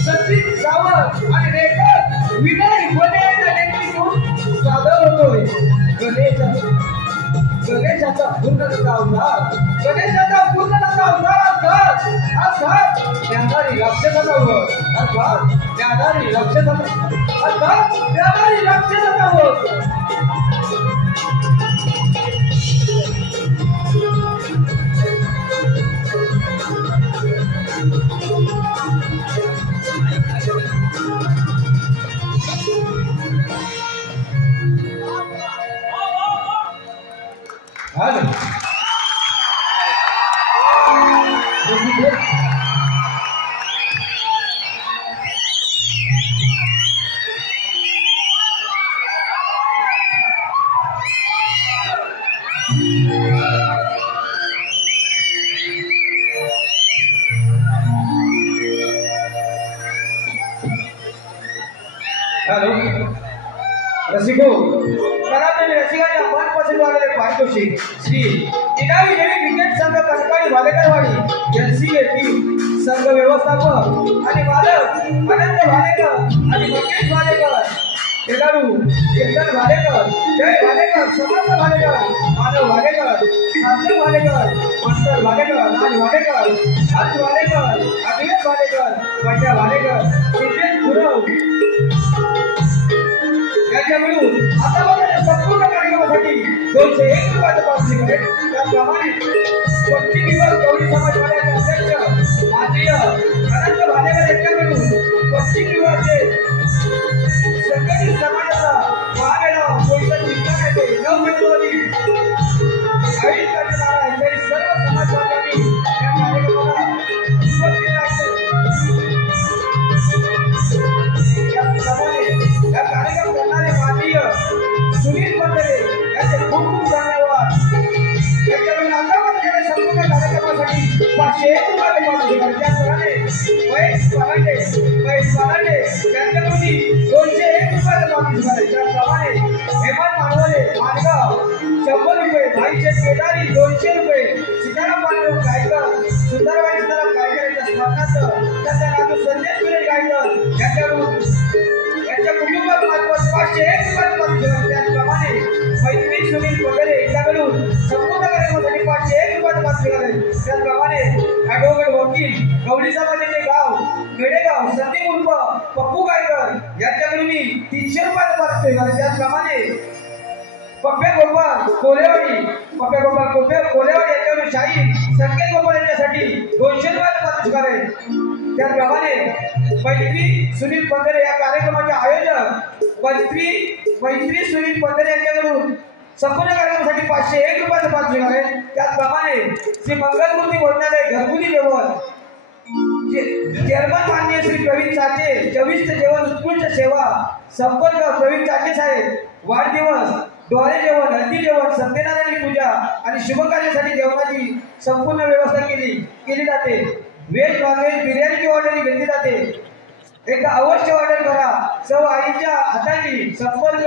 सचिन सावंत आणि लेखक विनय वने यांच्या नेतृत्वातून सादर होतोय गणेशाचा पूर्णता अवतार. अर्थात ज्ञानारी राक्षसाचा वध. रसिकांच्या मनपसंत आलेले पारितोषिक श्री इनामी देवी क्रिकेट संघ कणकवली भालेकरवाडी एलसीए टीम संघ व्यवस्थापक आणि मालक अनंत भालेकर आणि मंगेश भालेकर, खेळाडू चेतन भालेकर, जय भालेकर, समर्थ भालेकर, मानव भालेकर, सार्थक भालेकर, पंतर भालेकर, राज भालेकर, हर्ष भालेकर, अभिनव भालेकर, पंड्या भालेकर, सिद्धेश गुरव यांच्या मिळून आतापर्यंत संपूर्ण कार्यक्रमासाठी 201 रुपयाचं पारितोषिक आहे. त्याप्रमाणे पश्चिम विभाग गवळी समाजवाड्याचे अध्यक्ष माननीय अनंत भालेकर यांच्या मिळून पश्चिम विभागाचे संघटित समाजाचा महामेळावा पोलीस जिल्हा नेते 9 फेब्रुवारी आयोजित करण्यात आला आहे. तरी सर्व समाजवाद्यांनी या कार्यक्रमाला उपस्थित राहायचे. या कार्यक्रम करणारे माननीय सुनील पंढरे यांचे खूप धन्यवाद. यांच्याकडून अंगावर केले संपूर्ण कार्यक्रमासाठी 501 रुपये पारितोषिक आहे. त्याचप्रमाणे महेश पालांडे यांच्याकडून 201 रुपयाचं पारितोषिक आहे. त्याचप्रमाणे हेमंत मानवले माणगाव 100 रुपये, भाईशेठ केदारी 200 रुपये, सीताराम पांडुरंग गायकर, सुंदरबाई सीताराम गायकर यांच्या स्मरणार्थ त्यांचा नातू संदेश सुरेश गायकर यांच्याकडून यांच्या कुटुंबात 501 रुपयाचं पारितोषिक आहे. त्याचप्रमाणे मैत्री सुनील वगैरे यांच्याकडून संपूर्ण कार्यक्रमासाठी 501 रुपयाचं पारितोषिक आहे. त्याचप्रमाणे ॲडव्होकेट वकील गवळी समाजाचे गाव खेडेगाव संदीप उर्फ पप्पू गायकर यांच्याकडून 300 रुपयाचं पारितोषिक आहे. त्याचप्रमाणे पप्प्या गोपाळ कोलेवाडी यांच्याकडून शाहीर संकेत गोपाळ यांच्यासाठी 200 रुपयाचं पारितोषिक आहे. त्याचप्रमाणे मैत्री सुनील पंधरे या कार्यक्रमाचे आयोजक मैत्री सुनील पंधरे यांच्याकडून संपूर्ण कार्यक्रमासाठी 501 रुपयाचं पारितोषिक आहे. त्याचप्रमाणे श्री मंगलमूर्ती भोजनालय घरगुती जेवण चेअरमन माननीय श्री प्रवीण चाचे, चविष्ट जेवण उत्कृष्ट सेवा संपर्क प्रवीण चाचे साहेब। वाढदिवस, डोळे जेवण, हळदी जेवण, सत्यनारायण पूजा आणि शुभ कार्यासाठी जेवणाची संपूर्ण व्यवस्था केली जाते। व्हेज नॉनव्हेज बिर्याणीची ऑर्डर घेतली जाते। एकदा अवश्य ऑर्डर करा। सौ आईच्या हाताची संपर्क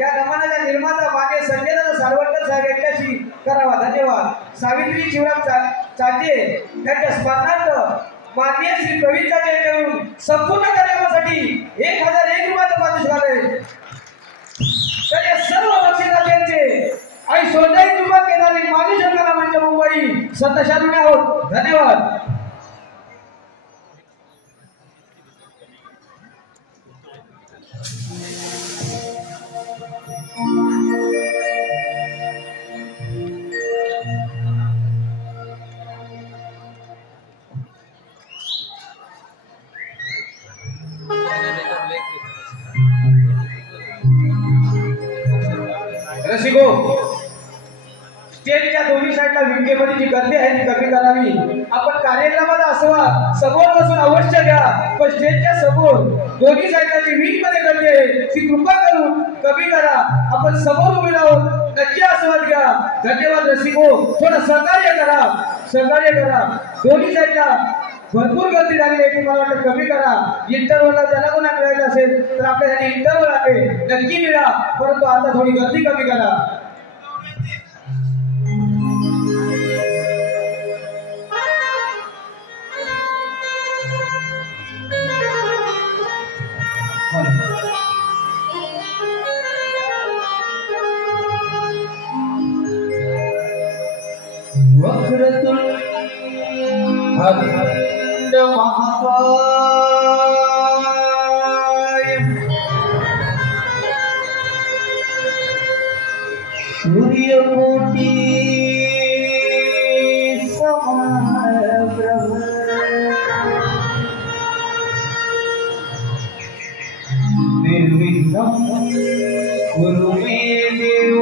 या जमान्याचा निर्माता मान्य संजयदादा सारवटकर साहेब यांच्याशी करावा। धन्यवाद। सावित्री शिवराम चाचे यांच्या स्मरणार्थ माननीय श्री प्रवीण चाचे यांच्याकडून संपूर्ण कार्यक्रमासाठी 1001 रुपयाचं पारितोषिक आहे। तर या सर्व बक्षिसाचे आणि सोन्याची सुरुवात केलेली माननीय शंकरराव मंच मुंबई सतशारुणे आहोत। धन्यवाद। रसिको, स्टेजच्या दोन्ही साईडला विंगेमध्ये जी गर्दी आहे ती कमी करावी। आपण कार्यक्रमात असवा समोर बसून अवश्य घ्या, पण स्टेजच्या समोर दोन्ही साईडला जी विंग मध्ये गर्दी आहे ती कृपा करून कमी करा। आपण समोर उभे राहून नक्की आस्वाद घ्या। धन्यवाद रसिको, थोडं सहकार्य करा। दोन्ही साईडला भरपूर गर्दी झालेली आहे, मला वाटतं कमी करा। इंटरव्हलला ज्याला कोणा मिळायचं असेल तर आपल्यासाठी इंटरव्हल आहे, नक्की मिळा, परंतु आता थोडी गर्दी कमी करा। वक्रतुंड अखंड महाकाय सूर्यकोटि समप्रभ निर्विघ्नं कुरु मे देव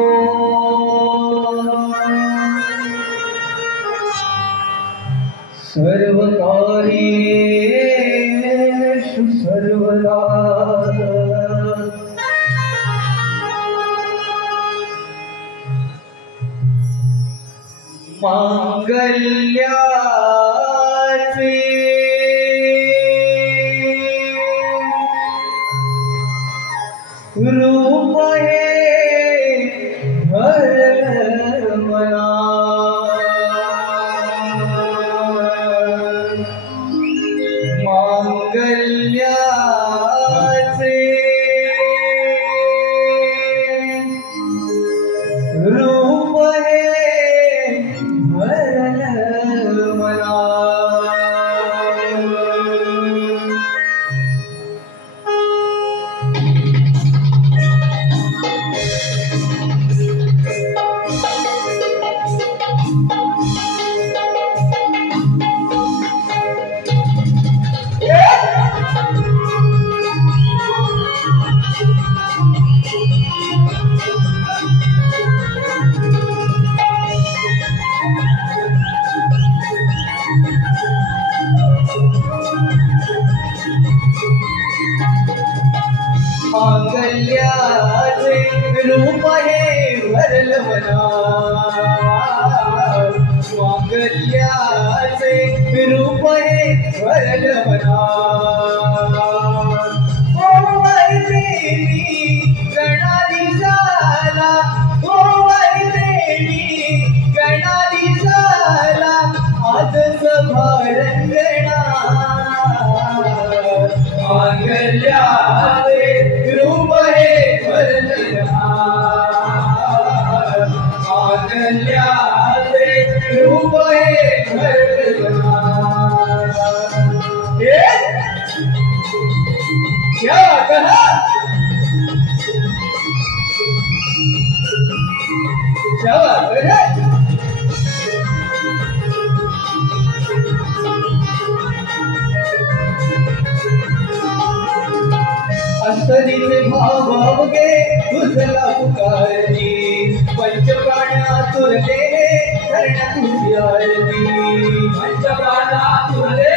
सर्वकार्येषु सर्वदा मांगल्याचे रूप हे धर्मना मांगल्याचे रूप हे धर्मना मांगल्याचे रूप हे वरलवना मांगल्याचे रूप हे वरलवना ओ वैदेवी गणाली झाला ओ वैदेवी गणाली झाला आज सभारंगणा मांगल्याचे रूप हे वरलवना मांगल्याचे रूप हे वरलवना क्या कहा अंतरीचे भाव गे तुझला पुकारली पंचप्राण्यातुरले धरण्या तुझी आरती पंचप्राण्यातुरले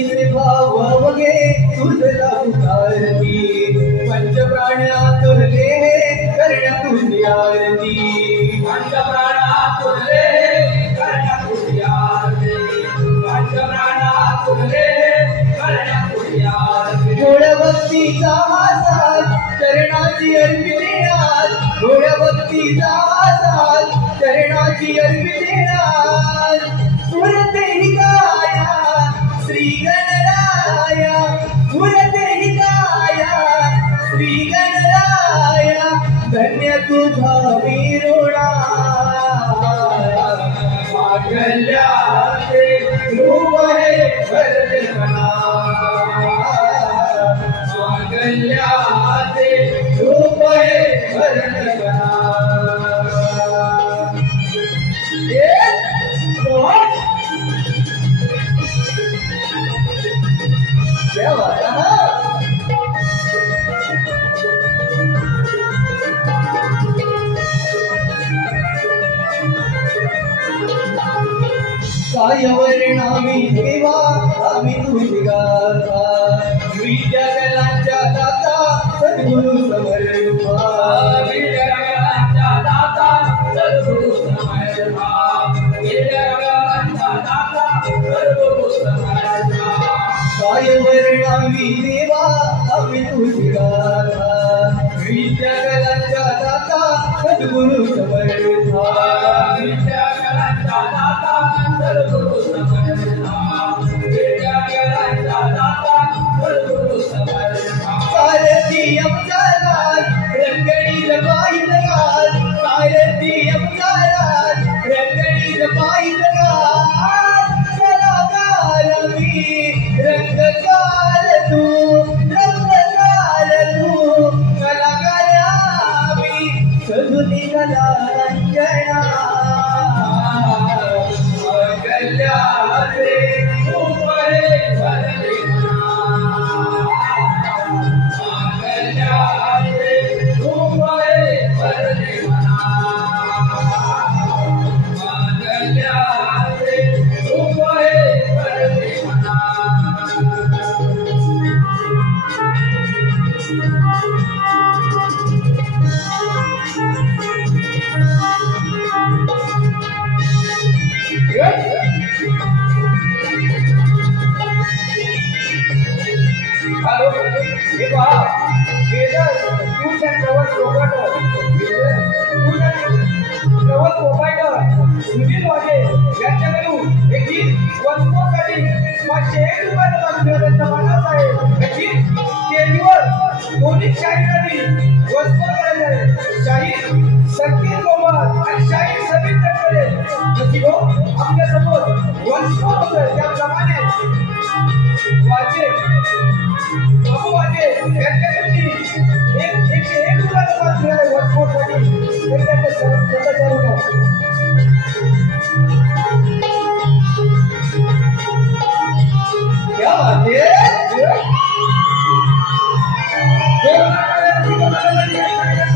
अंतरीचे भाव वगे तुझला उतारती पंचप्राणात तुरले करण्या तुझी आरती पंचप्राणात तुरले करण्या तुझी आरती पंचप्राणात तुरले करण्या तुझी आरती गोड भक्तीचा साथ चरणाची अर्पिते आज गोड भक्तीचा साथ चरणाची अर्पिते आज पुरते काया श्री गणराया पुरते काया श्री गणराया धन्य तुझा विरुणा मांगल्याचे रूप हे वर्णना मांगल्याचे रूप हे वर्णना काय वर्णामी देवा आम्ही तुझी गाथा विद्या कलांच्या दाता सद्गुरु समर्था विद्यागणांचा दाता सद्गुरु समर्था विद्यागणांचा दाता सद्गुरु समर्था काय वर्णामी देवा आम्ही तुझी गाथा विद्या कलांच्या दाता सद्गुरु समर्था विद्यागणांचा दाता सद्गुरु समर्था विद्यागणांचा दाता सद्गुरु समर्था सारथी अवतारात रंगणी जपाई जगात सारथी अवतारात रंगणी जपाई जगात कलाकार मी रंगकार तू कलाकार आम्ही सजुनी कला रंजना कल्याणे उपरे वर्णना कल्याणे उपरे वर्णना कल्याणे उपरे वर्णना हॅलो हे पहा weather tours and travels provider travel provider Sunil Waghe यांच्याकडून एक वनस्पोर्टसाठी 501 रुपयाला त्यांचा मानस आहे याची टेलीवर दोन्ही शाहीरांनी वनस्पोर्ट करायचे आहे शाहीर संकेत गोमार आणि शाहीर समीर तटकरे जशी हो आपल्यासमोर वनस्पोर्ट होतं त्याप्रमाणे वाचे बाबू वाचे यांच्याकडून 101 रुपयाला पास मिळाले वनस्पोर्टसाठी ते त्यांचे स्वतःच्या क्या बात है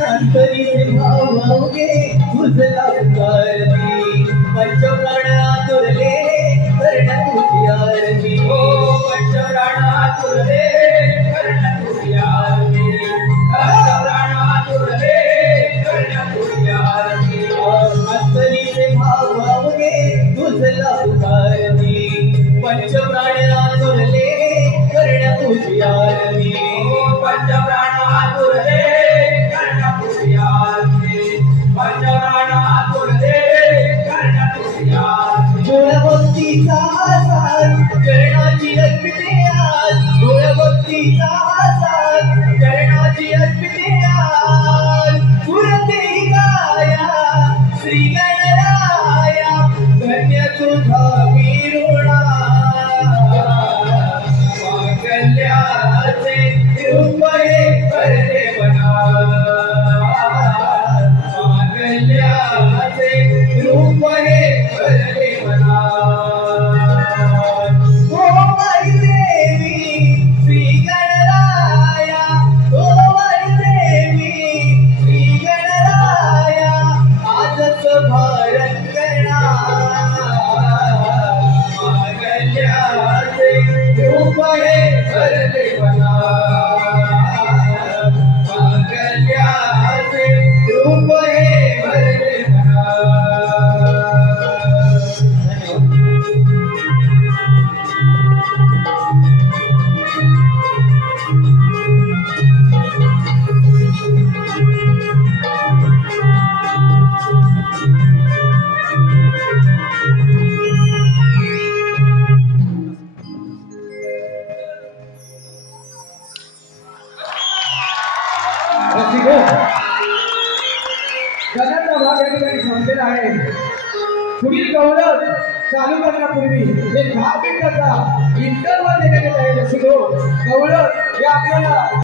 अंतरीचे भाव भावगे तुझला उतारती पंचप्राणात तुरले करण्या तुझी आरती ओ पंचप्राणात तुरले करण्या तुझी आरती पंचप्राणात तुरले करण्या तुझी आरती अंतरीचे भाव भावगे गणाचा भाग या ठिकाणी संपलेला आहे. पुढील गौरव चालू करण्यापूर्वी हे 10 मिनिटाचा इंटरव्हल देण्यात येत आहे. गौरव हे आपल्याला